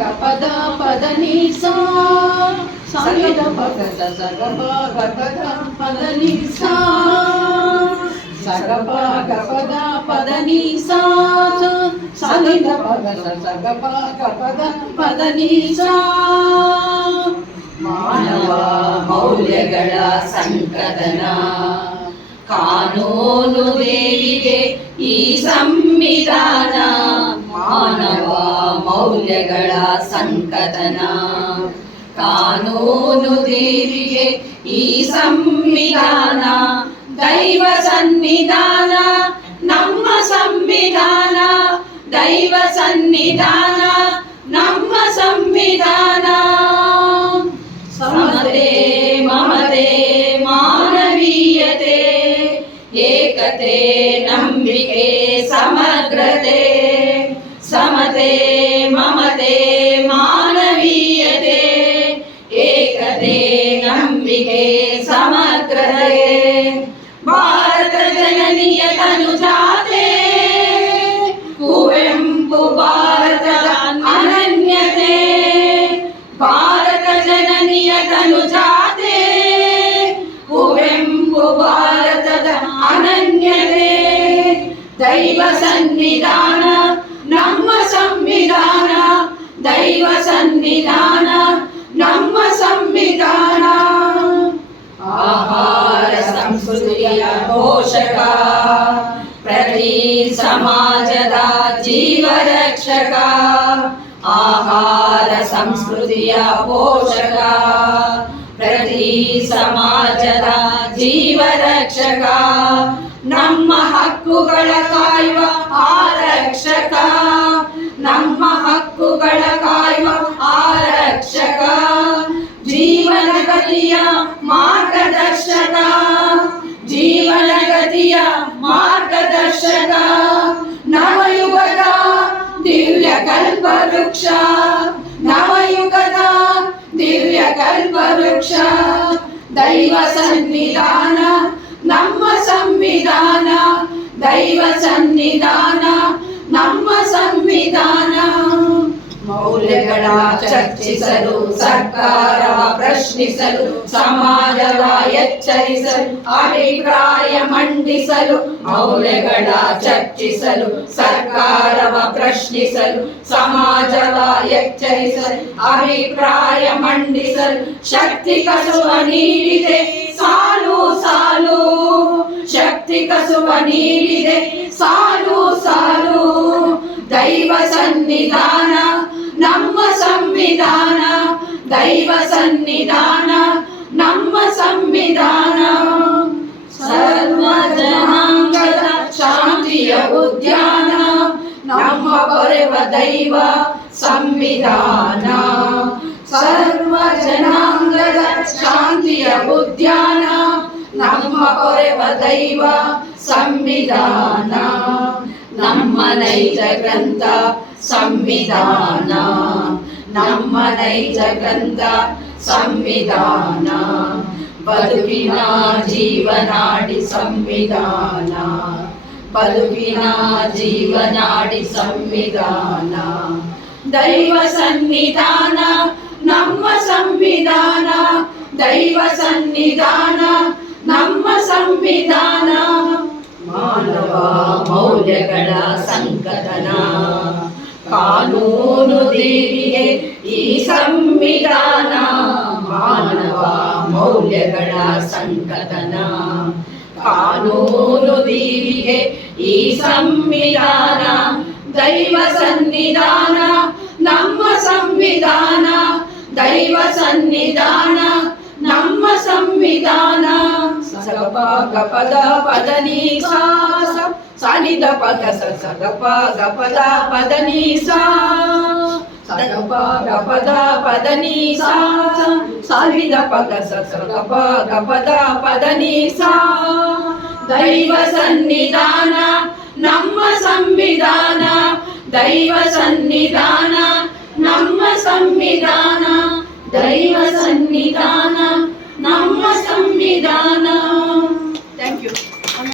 ಗ ಪದ ಪದ ನೀ ಸಾ ಸನಿ ದ ಪ ಗ ಸ ಸ ಗ ಪ ಗ ಪದ ಪದ ನೀ ಸಾ ಸ ಗ ಪ ಗ ಪದ ಪದ ನೀ ಸಾ ಸನಿ ದ ಪ ಗ ಸ ಸ ಗ ಪ ಗ ಪದ ಪದ ನೀ ಸಾ. ಮಾನವ ಮೌಲ್ಯಗಳ ಸಂಕಲನ ಕಾನೂನು ದೇವಿಗೆ ಈ ಸಂವಿಧಾನ. ಮಾನವ ಮೌಲ್ಯಗಳ ಸಂಕಲನ ಕಾನೂನು ದೇವಿಗೆ ಈ ಸಂವಿಧಾನ. ದೈವ ಸನ್ನಿಧಾನ ನಮ್ಮ ಸಂವಿಧಾನ, ದೈವ ಸನ್ನಿಧಾನ ನಮ್ಮ ಸಂವಿಧಾನ. ಸಮತೆ ಮಮತೆ ಮಾನವೀಯತೆ ಏಕತೆ ನಂಬಿಕೆ ಸಮಗ್ರತೆ. ಸಮತೆ ಮಮತೆ ಮಾನವೀಯತೆ ಏಕತೆ ನಂಬಿಕೆ ಸಮಗ್ರತೆ. ಭಾರತ ಜನನಿಯ ತನುಜಾತೆ ಕುವೆಂಪು ಭಾರತದ ಅನನ್ಯತೆ. ಭಾರತ ಜನನಿಯ ತನುಜಾತೆ ಕುವೆಂಪು ಭಾರತದ ಅನನ್ಯತೆ. ದೈವ ಸನ್ನಿಧಾನ ನಮ್ಮ ಸಂವಿಧಾನ, ದೈವ ಸನ್ನಿಧಾನ ನಮ್ಮ ಸಂವಿಧಾನ. ಆಹಾರ ಸಂಸ್ಕೃತಿಯ ಪೋಷಕ, ಪ್ರತಿ ಸಮಾಜದ ಜೀವರಕ್ಷಕ. ಆಹಾರ ಸಂಸ್ಕೃತಿಯ ಪೋಷಕ, ಪ್ರತಿ ಸಮಾಜದ ಜೀವರಕ್ಷಕ. ನಮ್ಮ ಹಕ್ಕುಗಳ ಕಾಯುವ ಆರಕ್ಷಕ, ನಮ್ಮ ಹಕ್ಕುಗಳ ಕಾಯುವ ಆರಕ್ಷಕ. ಜೀವನ ಗತಿಯ ಮಾರ್ಗದರ್ಶಕ, ಜೀವನ ಗತಿಯ ಮಾರ್ಗದರ್ಶಕ. ನವಯುಗದ ದಿವ್ಯ ಕಲ್ಪವೃಕ್ಷ, ನವಯುಗದ ದಿವ್ಯ ಕಲ್ಪವೃಕ್ಷ. ದೈವ ಸನ್ನಿಧಾನ ನಮ್ಮ ಸಂವಿಧಾನ, ದೈವ ಸನ್ನಿಧಾನ ನಮ್ಮ ಸಂವಿಧಾನ. ಮೌಲ್ಯಗಳ ಚರ್ಚಿಸಲು, ಸರ್ಕಾರವ ಪ್ರಶ್ನಿಸಲು, ಸಮಾಜವ ಎಚ್ಚರಿಸಲು, ಅಭಿಪ್ರಾಯ ಮಂಡಿಸಲು. ಮೌಲ್ಯಗಳ ಚರ್ಚಿಸಲು, ಸರ್ಕಾರವ ಪ್ರಶ್ನಿಸಲು, ಸಮಾಜವ ಎಚ್ಚರಿಸಲು, ಅಭಿಪ್ರಾಯ ಮಂಡಿಸಲು. ಶಕ್ತಿ ಕಸುವ ನೀಡಿದೆ ಸಾಲು ಸಾಲು, ಶಕ್ತಿ ಕಸುವ ನೀಡಿದೆ ಸಾಲು ಸಾಲು. ದೈವ ಸನ್ನಿಧಾನ ನಮ್ಮ ಸಂವಿಧಾನ, ದೈವ ಸನ್ನಿಧಾನ ನಮ್ಮ ಸಂವಿಧಾನ. ಸರ್ವ ಜನಾಂಗದ ಶಾಂತಿಯ ಉದ್ಯಾನ ನಮ್ಮ ಕೊರೆವ ದೈವ ಸಂವಿಧಾನ. ಸರ್ವ ಜನಾಂಗದ ಶಾಂತಿಯ ಉದ್ಯಾನ ನಮ್ಮ ಕೊರೆವ ದೈವ ಸಂವಿಧಾನ. ನಮ್ಮ ನೈಜ ಗ್ರಂಥ ಸಂವಿಧಾನ, ನಮ್ಮ ನೈಜ ಗ್ರಂಥ ಸಂವಿಧಾನ. ಬದುಕಿನ ಜೀವನಾಡಿ ಸಂವಿಧಾನ, ಬದುಕಿನ ಜೀವನಾಡಿ ಸಂವಿಧಾನ. ದೈವ ಸನ್ನಿಧಾನ ನಮ್ಮ ಸಂವಿಧಾನ, ದೈವ ಸನ್ನಿಧಾನ ನಮ್ಮ ಸಂವಿಧಾನ. ಮಾನವ ಮೌಲ್ಯಗಳ ಸಂಕಲನ ಕಾನೂನು ದೇವಿಗೆ ಈ ಸಂವಿಧಾನ. ಮಾನವ ಮೌಲ್ಯಗಳ ಸಂಕಲನ ಕಾನೂನು ದೇವಿಗೆ ಈ ಸಂವಿಧಾನ. ದೈವ ಸನ್ನಿಧಾನ ನಮ್ಮ ಸಂವಿಧಾನ, ದೈವ ಸನ್ನಿಧಾನ ನಮ್ಮ ಸಂವಿಧಾನ. ಸಗಪ ಗಪದ ಪದ ನೀ ಸಾ ಸಾನಿದ ಪದ ಸಗಪ ಗಪದ ಪದ ನೀ ಸಾ ಸಗಪ ಗಪದ ಪದ ನೀ ಸಾ ಸಾನಿದ ಪದ ಸಗಪ ಗಪದ ಪದ ನೀ ಸಾ. ದೈವ ಸನ್ನಿಧಾನ ನಮ್ಮ ಸಂವಿಧಾನ, ದೈವ ಸನ್ನಿಧಾನ ನಮ್ಮ ಸಂವಿಧಾನ, ದೈವ ಸನ್ನಿಧಾನ ನಮ್ಮ ಸಂವಿಧಾನ.